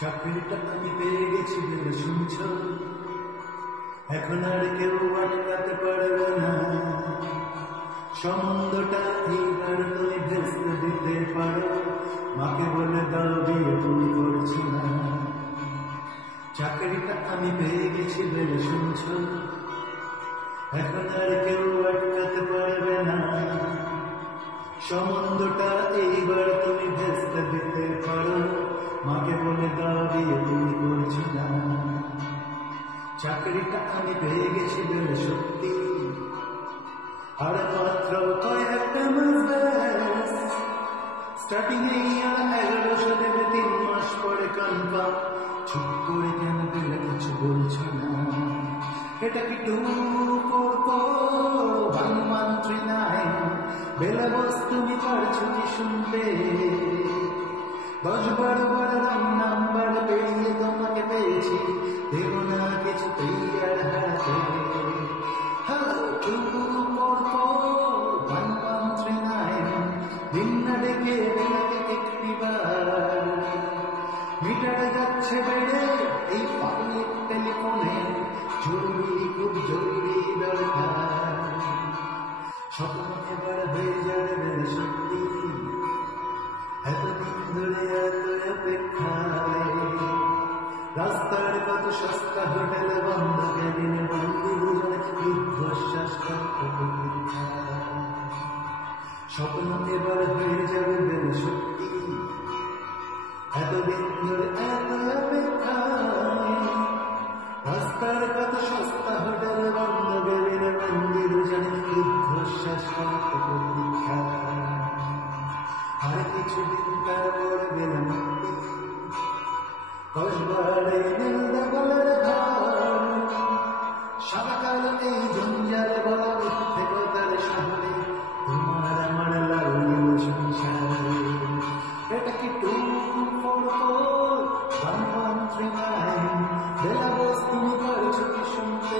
চাকরিটা আমি পেয়ে গেছি বলে শুনছ, এখন আর কেউ আটকাতে পারবে না। সম্বন্ধটা এইবার তুমি ভেস্তে দিতে পারো, মাকে বলে দাও বিয়ে তুমি করছি না। চাকরিটা আমি পেয়ে গেছি বলে শুনছ, এখন আর কেউ আটকাতে পারবে না। সম্বন্ধটা এইবার তুমি ভেস্তে দিতে পারো, মাকে বলে দাও বিয়ে তুমি করছি না। চাকরিটা আমি পেয়ে গেছি বলে সত্যি, আর মাত্র কয়েকটা মাস, স্টার্টিং এই 1100 দেবে 3 মাস পরে কনফার্ম। চুপ করে কেন দিলে কিছু বলছো না? এটা কি 2441139 বেলা বস তুমি পারছো কি শুনতে? 10-12 রং নাম্বার পেরিয়ে তোমাকে পেয়েছি, দেব না কিছু আর হারাতে। হ্যালো 2441139 দিন না ডেকে বেলাকে একটিবার। মিটার যাচ্ছে বেড়ে এই পাবলিক টেলিফোনে, জরুরি খুব জরুরি দরকার। স্বপ্ন এবার হয়ে যাবে সত্যি, এতদিন ধরে এত অপেক্ষায়। রাস্তার কত সস্তা হোটেল বন্ধ, কেবিনে বন্দি দুজনে দীর্ঘশ্বাস প্রতীক্ষা। স্বপ্ন এবার হয়ে যাবে সত্যি, এতদিন ধরে এত অপেক্ষায়। রাস্তার কত সস্তা হোটেল বন্ধ, কেবিনে বন্দি দুজনে দীর্ঘশ্বাস প্রতীক্ষা। আর কিছুদিন তারপর গেলাম কসবারে নীলদবলের ঘর। সাদা কালো এই জঞ্জাল বলা মিথ্যে কথার শহরে, তোমার আমার লাল নীল সংসারে। এটা কি 2441139 বেলা বস তুমি পারছো কি শুনতে?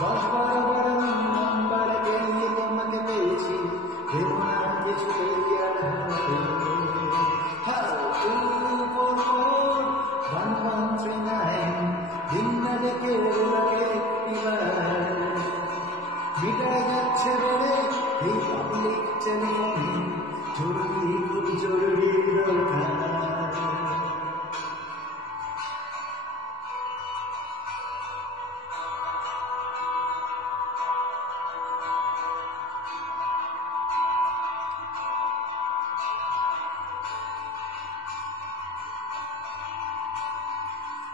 10-12 নাম্বার পেরিয়ে তোমাকে পেয়েছি, দেব না কিছু আর হারাতে। 2441139 দিন না ডেকে বেলাকে একটিবার। মিটার যাচ্ছে বেড়ে এই পাবলিক টেলিফোনে, জরুরি খুব জরুরি দরকার।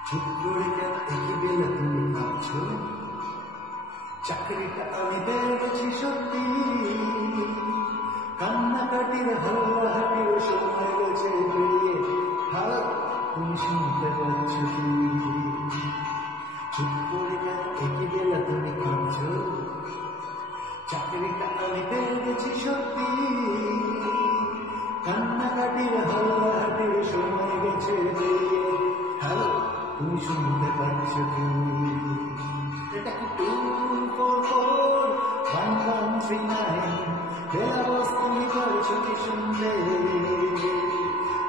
চুপ করে কেন একই বেলা তুমি ভাবছো? চাকরিটা আমি পেয়ে গেছি সত্যি, কান্নাকাটির হাল্লাহাটির সময় গেছে পেরিয়ে। হাল তুমি শুনতে পাচ্ছ কি? চুপ করে কেন একই বেলা তুমি ভাবছো? চাকরিটা আমি পেয়ে গেছি সত্যি, কান্নাকাটির হাল্লাহাটির সময় গেছে পেরিয়ে। হ্যালো তুমি শুনতে পাচ্ছ কি? এটা কি 2441139 বেলা বস তুমি পারছো কি শুনতে?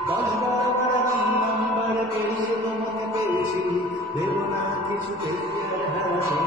10-12 নাম্বার পেরিয়ে তোমাকে পেয়েছি, দেব না কিছু আর হারাতে।